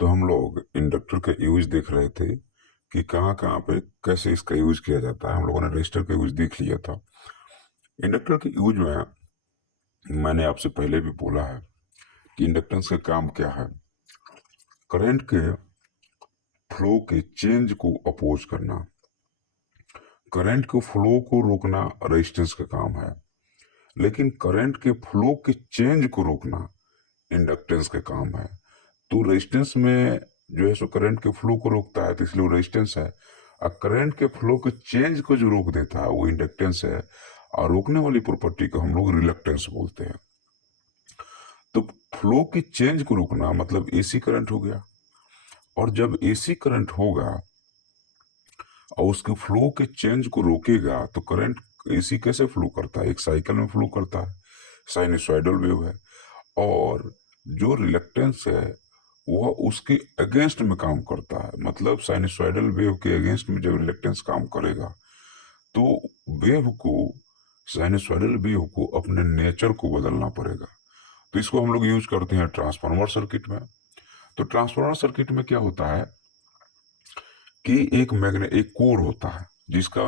तो हम लोग इंडक्टर का यूज देख रहे थे कि कहाँ कहाँ पे कैसे इसका यूज किया जाता है। हम लोगों ने रजिस्टर का यूज देख लिया था। इंडक्टर के यूज में मैंने आपसे पहले भी बोला है कि इंडक्टेंस का काम क्या है। करंट के फ्लो के चेंज को अपोज करना, करंट के फ्लो को रोकना रेजिस्टेंस का काम है, लेकिन करंट के फ्लो के चेंज को रोकना इंडक्टेंस का काम है। तो रेजिस्टेंस में जो है सो करंट के फ्लो को रोकता है, तो इसलिए वो रेजिस्टेंस है। और करंट के फ्लो के चेंज को जो रोक देता है वो इंडक्टेंस है। और रोकने वाली प्रॉपर्टी को हम लोग रिलक्टेंस बोलते हैं। तो फ्लो की चेंज को रोकना मतलब एसी करंट हो गया। और जब एसी करंट होगा और उसके फ्लो के चेंज को रोकेगा तो करंट एसी कैसे फ्लो करता है? एक साइकिल में फ्लो करता है, साइनसॉइडल वेव है। और जो रिलक्टेंस है वह उसके अगेंस्ट में काम करता है। मतलब साइनसॉइडल वेव के अगेंस्ट में जब रिलक्टेंस काम करेगा तो वेव को, साइनसॉइडल वेव को अपने नेचर को बदलना पड़ेगा। तो इसको हम लोग यूज करते हैं ट्रांसफार्मर सर्किट में। तो ट्रांसफार्मर सर्किट में क्या होता है कि एक कोर होता है जिसका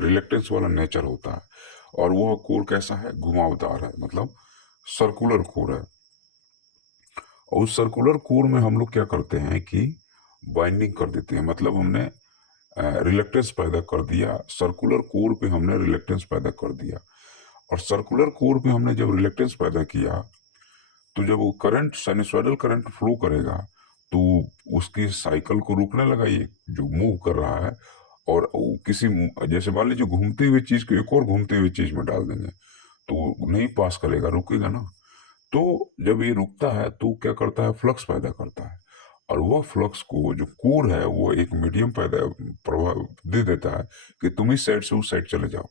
रिलक्टेंस वाला नेचर होता है। और वह कोर कैसा है? घुमावदार है, मतलब सर्कुलर कोर है। और उस सर्कुलर कोर में हम लोग क्या करते हैं कि बाइंडिंग कर देते हैं। मतलब हमने रिलक्टेंस पैदा कर दिया, सर्कुलर कोर पे हमने रिलक्टेंस पैदा कर दिया। और सर्कुलर कोर पे हमने जब रिलक्टेंस पैदा किया तो जब वो करंट, साइनसॉइडल करंट फ्लो करेगा तो उसकी साइकिल को रोकने लगा, ये जो मूव कर रहा है। और वो किसी, जैसे मान लीजिए घूमती हुई चीज को एक और घूमती हुई चीज में डाल देंगे तो नहीं पास करेगा, रुकेगा ना। तो जब ये रुकता है तो क्या करता है? फ्लक्स पैदा करता है। और वह फ्लक्स को जो कोर है वो एक मीडियम पैदा प्रभाव दे देता है कि तुम इस साइड से उस साइड चले जाओ।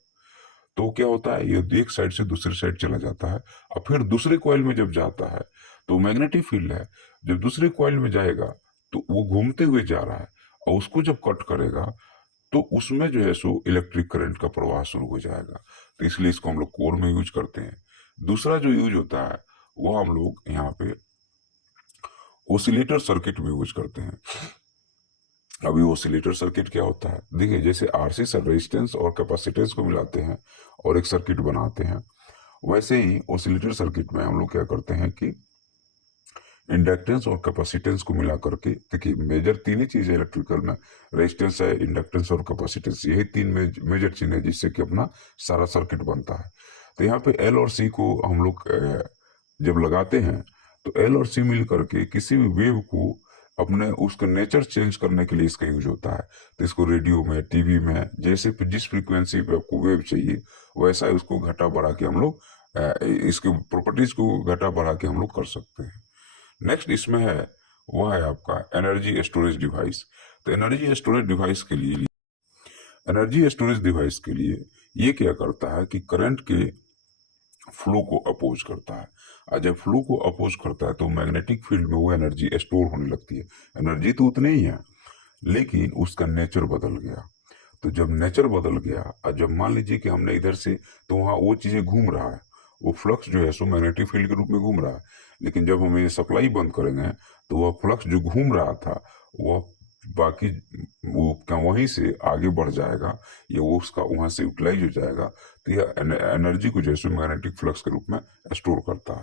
तो क्या होता है? ये एक साइड से दूसरी साइड चला जाता है। और फिर दूसरे कॉइल में जब जाता है तो मैग्नेटिक फील्ड है, जब दूसरे कॉइल में जाएगा तो वो घूमते हुए जा रहा है। और उसको जब कट करेगा तो उसमें जो है सो इलेक्ट्रिक करंट का प्रवाह शुरू हो जाएगा। तो इसलिए इसको हम लोग कोर में यूज करते हैं। दूसरा जो यूज होता है वो हम लोग यहाँ पे ओसिलेटर सर्किट में यूज करते हैं। अभी ओसिलेटर सर्किट क्या होता है? देखिए, जैसे आरसी से रेजिस्टेंस और कैपेसिटेंस को मिलाते हैं और एक सर्किट बनाते हैं, वैसे ही ओसिलेटर सर्किट में हम लोग क्या करते हैं कि इंडक्टेंस और कैपेसिटेंस को मिला करके, देखिए मेजर तीन ही चीजें इलेक्ट्रिकल में, रेजिस्टेंस है, इंडक्टेंस और कैपेसिटेंस, यही तीन मेजर चीजें हैं जिससे कि अपना सारा सर्किट बनता है। तो यहाँ पे एल और सी को हम लोग जब लगाते हैं तो एल और सी मिल करके किसी भी वेव को अपने उसका नेचर चेंज करने के लिए इसका यूज होता है। तो इसको रेडियो में, टीवी में, जैसे जिस फ्रीक्वेंसी पे आपको वेव चाहिए वैसा ही उसको घटा बढ़ा के हम लोग इसके प्रॉपर्टीज को घटा बढ़ा के हम लोग कर सकते हैं। नेक्स्ट इसमें है, वह है आपका एनर्जी स्टोरेज डिवाइस। तो एनर्जी स्टोरेज डिवाइस के लिए ये क्या करता है कि करंट के फ्लो को अपोज करता है। और जब फ्लो को अपोज करता है तो मैग्नेटिक फील्ड में वो एनर्जी स्टोर होने लगती है। एनर्जी तो उतनी ही है लेकिन उसका नेचर बदल गया। तो जब नेचर बदल गया और जब मान लीजिए कि हमने इधर से, तो वहाँ वो चीजें घूम रहा है, वो फ्लक्स जो है सो मैग्नेटिक फील्ड के रूप में घूम रहा है। लेकिन जब हम ये सप्लाई बंद करेंगे तो वह फ्लक्स जो घूम रहा था वह बाकी, वो क्या वहीं से आगे बढ़ जाएगा या वो उसका वहां से यूटिलाइज हो जाएगा। तो यह एनर्जी को जैसे मैग्नेटिक फ्लक्स के रूप में स्टोर करता है।